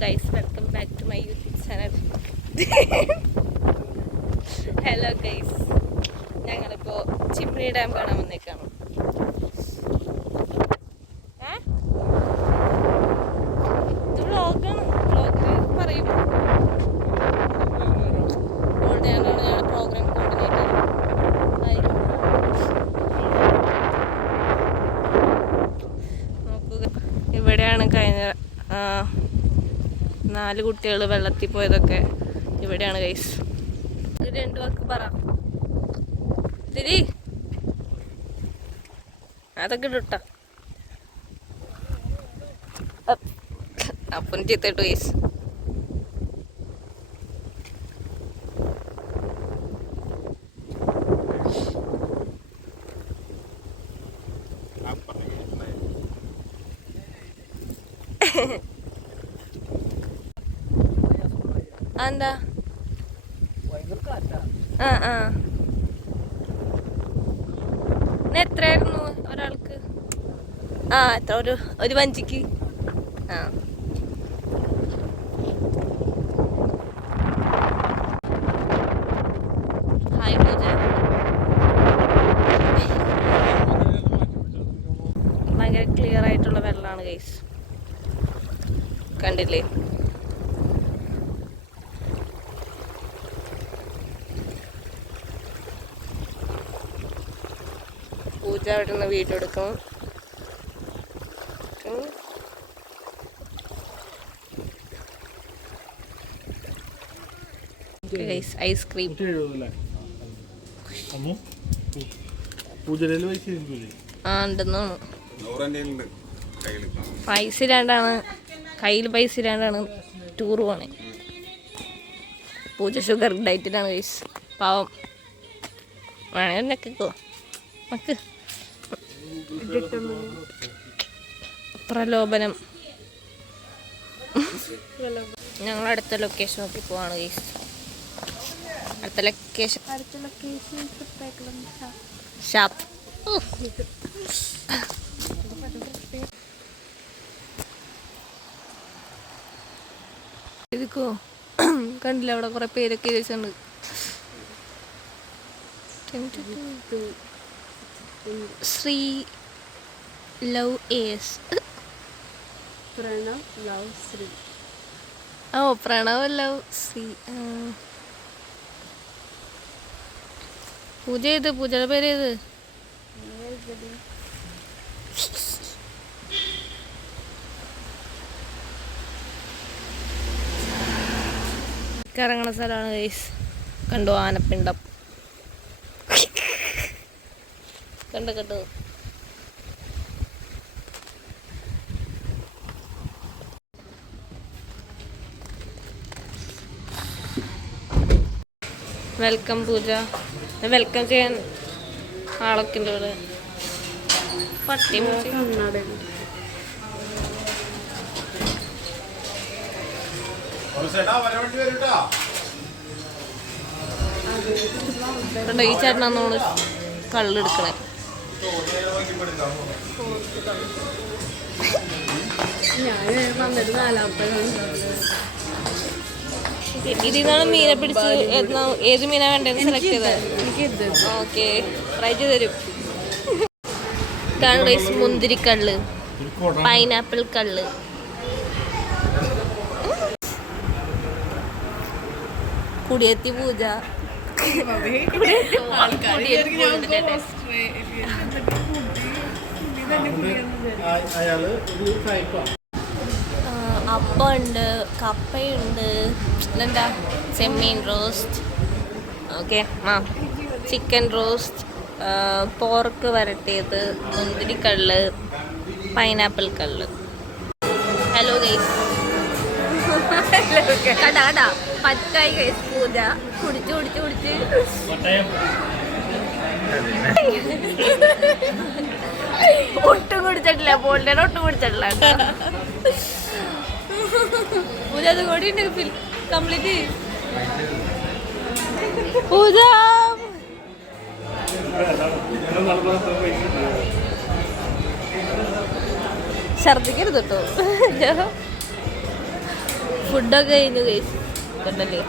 Guys, welcome back to my YouTube channel. Hello guys, ഞങ്ങളിപ്പോൾ Chimmini dam കാണാൻ വന്നേക്കാണ്. ഇത് വ്ളോഗാണ്, വ്ളോഗിൽ പറയും. കോർഡിനേറ്ററാണ് ഞങ്ങളുടെ പ്രോഗ്രാം കോർഡിനേറ്റർ. നോക്കുക, ഇവിടെയാണ് കഴിഞ്ഞ 4 കുട്ടികൾ വെള്ളത്തിൽ പോയതൊക്കെ ഇവിടെയാണ് ഗൈസ്. 2 വാക്ക് പറ തിരി, അതൊക്കെ ഇട്ട അപ്പം ചീത്തട്ടു ഗൈസ്. എന്താ എത്രയായിരുന്നു ഒരാൾക്ക്? എത്ര? ഒരു വഞ്ചിക്ക് ഹായ് പൂജ. ഭയങ്കര ക്ലിയർ ആയിട്ടുള്ള വെള്ളമാണ് ഗൈസ്, കണ്ടില്ലേ? പൂജ അവിടെ നിന്ന് വീഡിയോ എടുക്കും. ഐസ്ക്രീം ഉണ്ടെന്നാണ്. പൈസ ഇല്ലാണ്ടാണ്, കയ്യിൽ പൈസ ഇല്ലാണ്ടാണ് ടൂർ പോണേ. പൂജ ഷുഗർ ഡയറ്റിലാണ് ഗൈസ്, പാവം. വേണമെങ്കിൽ നക്കിക്കോ, നക്ക്. പ്രലോഭനം. ഞങ്ങൾ അടുത്ത ലൊക്കേഷൻ നോക്കി പോവാണ് ഗൈസ്. അടുത്ത ലൊക്കേഷൻ ഷാപ്പ്. ഇരിക്കോ, കണ്ടില്ല അവിടെ കുറെ പേരൊക്കെ ഇരിച്ചുണ്ട്. Sree love ace. Pranav love Sree. Pranav love Sree. പൂജ ചെയ്ത്, പൂജയുടെ പേര് ഏത്? ഇറങ്ങണ സ്ഥലമാണ് ഗൈസ്. കണ്ടോ ആനപ്പിണ്ടം? കണ്ടോ? വെൽക്കം പൂജ. വെൽക്കം ചെയ്യാൻ ആളൊക്കെ ഉണ്ട് ഇവിടെ. പട്ടി ഈ ചേട്ടനാന്നോട് കള്ളെടുക്കണേ. ഇതിന്നാണ് മീനെ പിടിച്ച് ഏത് മീനാ വേണ്ടതെന്ന് സെലക്ട് ചെയ്തത്. ഓക്കെ, ട്രൈ ചെയ്ത് തരും. കള്ള്, മുന്തിരിക്കള്ള്, പൈനാപ്പിൾ കള്ള്. കുടിയെത്തി പൂജ. അപ്പമുണ്ട്, കപ്പയുണ്ട്, ഇതെന്താ ചെമ്മീൻ roast. Okay, chicken roast, pork വരട്ടിയത്, മുന്തിരിക്കള്ള്, പൈനാപ്പിൾ കള്ള്. ഹലോ ഗൈസ്, കടാ പറ്റായി ഗൈസ്. പൂജ കുടിച്ച് ഒട്ടും കുടിച്ചിട്ടില്ല. പോളിന്റെ ഒട്ടും കുടിച്ചിട്ടില്ല. പൂജ അത് കൂടി കംപ്ലീറ്റ്. പൂജ ഛർദിക്കരുത് കേട്ടോ. ഫുഡൊക്കെ കഴിഞ്ഞു കഴിച്ചു ഇതുണ്ടല്ലേ